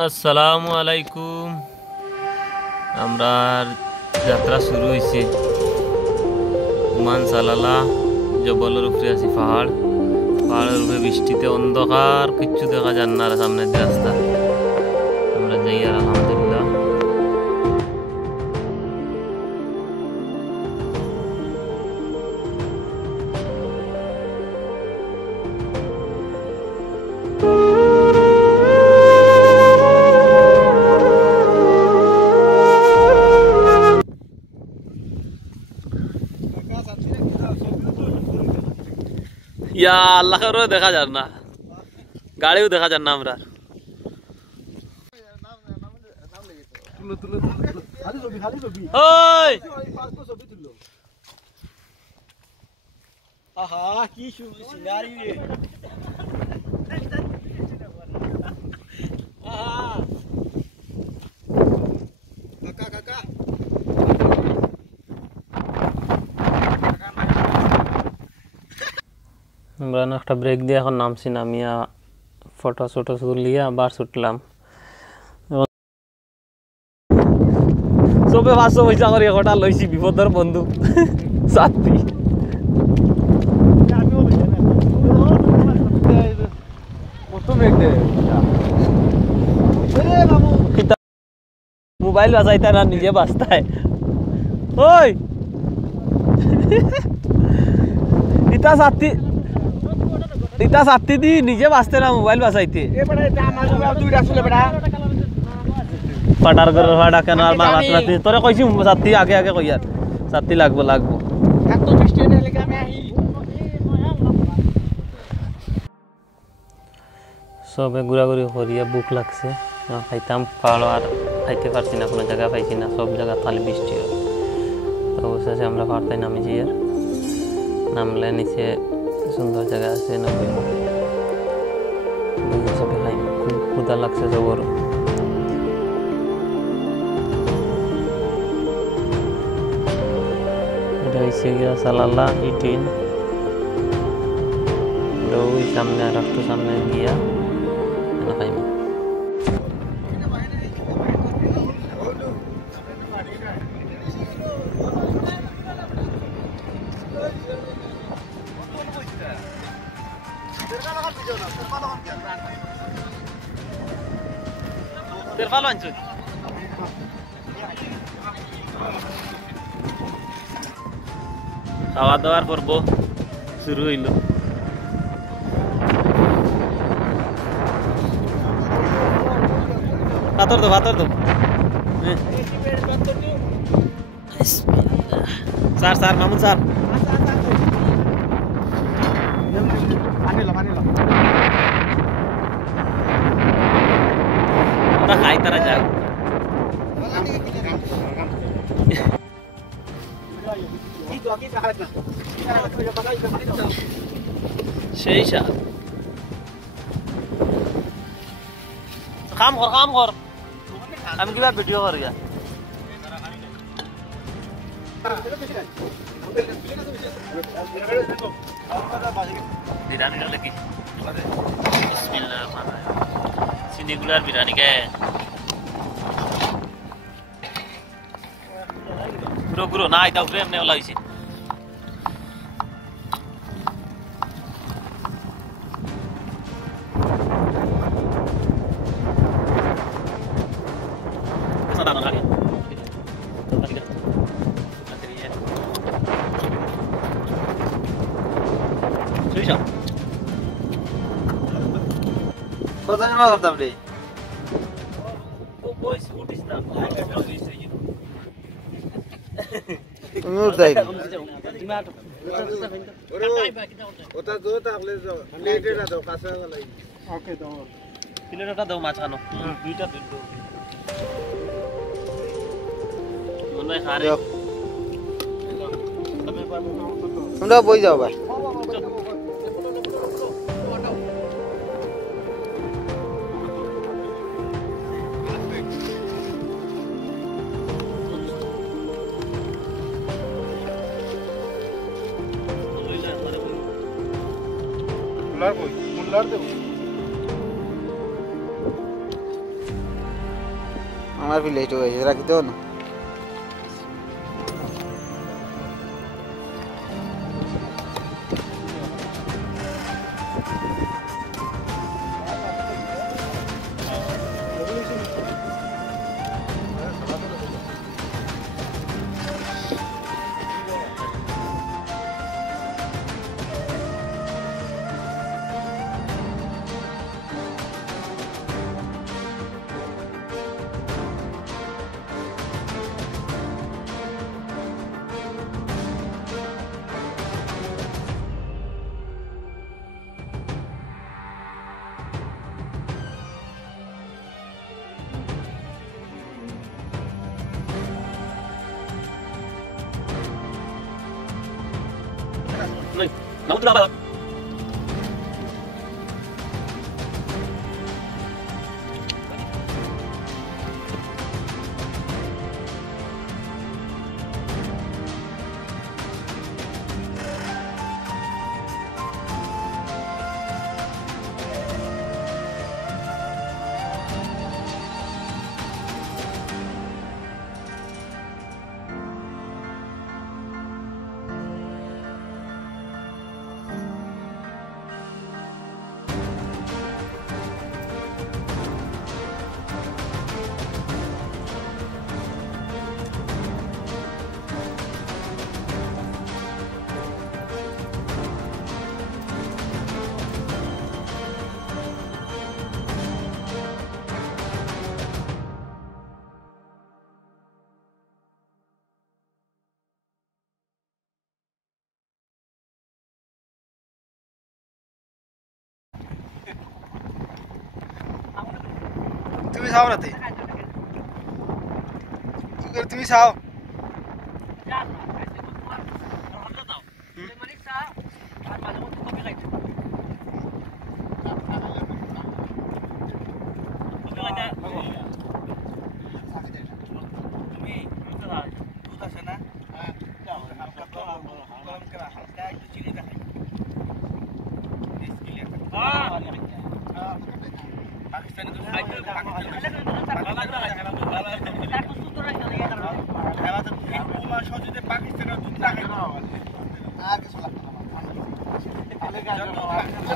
আসসালামু আলাইকুম। আমরা যাত্রা শুরু হয়েছে ওমান সালালা জবলের উপরে আছি। পাহাড়ের উপরে বৃষ্টিতে অন্ধকার, কিচ্ছু দেখা যান না সামনের রাস্তা। আমরা যাই আর আলহামদুলিল্লাহ। ইয়া আল্লাহরও দেখা যান না, গাড়িও দেখা যান না। আমরা ওই আহা কি সিনারি রে। আহা কাকা কাকা আমরা একটা ব্রেক দিয়ে এখন নামছি, নামিয়া ফটো তুলিয়ে আবার ছুটলাম। সবে 500 পয়সা করে একটা লইছি বিপদের বন্ধু সাথী। মোবাইল বাঁচাইতে না নিজে বাঁচতায়। ওই ইটা সাথী দি নিজে বাঁচতে না, মোবাইল বাঁচাইতে। পাটার ঘরের ভাড়া কেন আর মাতি তোরে কইছি সাথী আগে আগে কই আর সাথী লাগবো। সবে ঘোরাঘুরি করিয়া বুক লাগছে, খাইতাম খাওয়ালো আর খাইতে পারছি না, কোনো জায়গা পাইছি না, সব জায়গা খালি বৃষ্টি হয়। তো অবশেষে আমরা পাহাড়টায় নামিছি। আর নামলে নিচে সুন্দর জায়গা আছে, সবে খাই। খুব ক্ষুধা লাগছে সবর। এটা হয়েছে গিয়া সালালা ইটিন। ওই সামনে আর একটু সামনে গিয়া খাইব। খাওয়া দাওয়ার পর্ব শুরু হইল। ভাতর দো স্যার মামুন স্যার ওরা খাই তারা যাক। সেই সাথ কাম কর আমি কিবা ভিডিও করি। সিন্ডিগুলার বিরিয়ানি কে গুরো না এটা উপরে এমনি ওলা হয়েছে। প্লেটটা দাও মাছ খানো, দুইটা তোমরা বই যাও ভাই। মুল্লার দেব আমার প্লেট হয়েছে রাখি তো না Kamu tuh apa? তুমি চাও রাতে তুমি চাও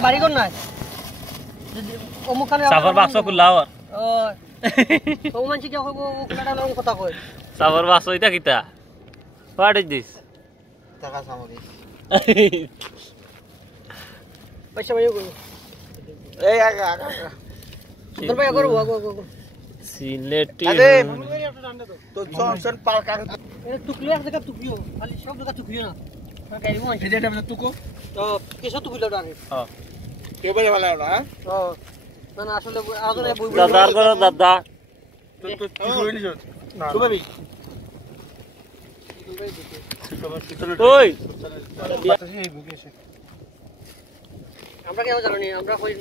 বাড়ি কোন নাই অমুখানে Sabar bakso kulawar. ও ও মানছি কি কইবো ওকলাটা লং কথা কই Sabar bakso itu kita. What is this? টাকা সামরি পয়সা ভাই কই এই আগা আগা সুন্দর ভাই করব গো Sileti. আরে তো জনসন পার্ক আর এটা টুকলি এক জায়গা টুকলিও খালি সব জায়গা টুকলিও না গাড়ি মন এই যেটা তুকো তো কিসব টুকলিও ডারে কেউ বলে ভালো না ও না না আসলে আদরে বই বই Dadar karo dada. তো তুই কই নিছ না সুবাবি Oi. আমরা কেউ জানি আমরা কই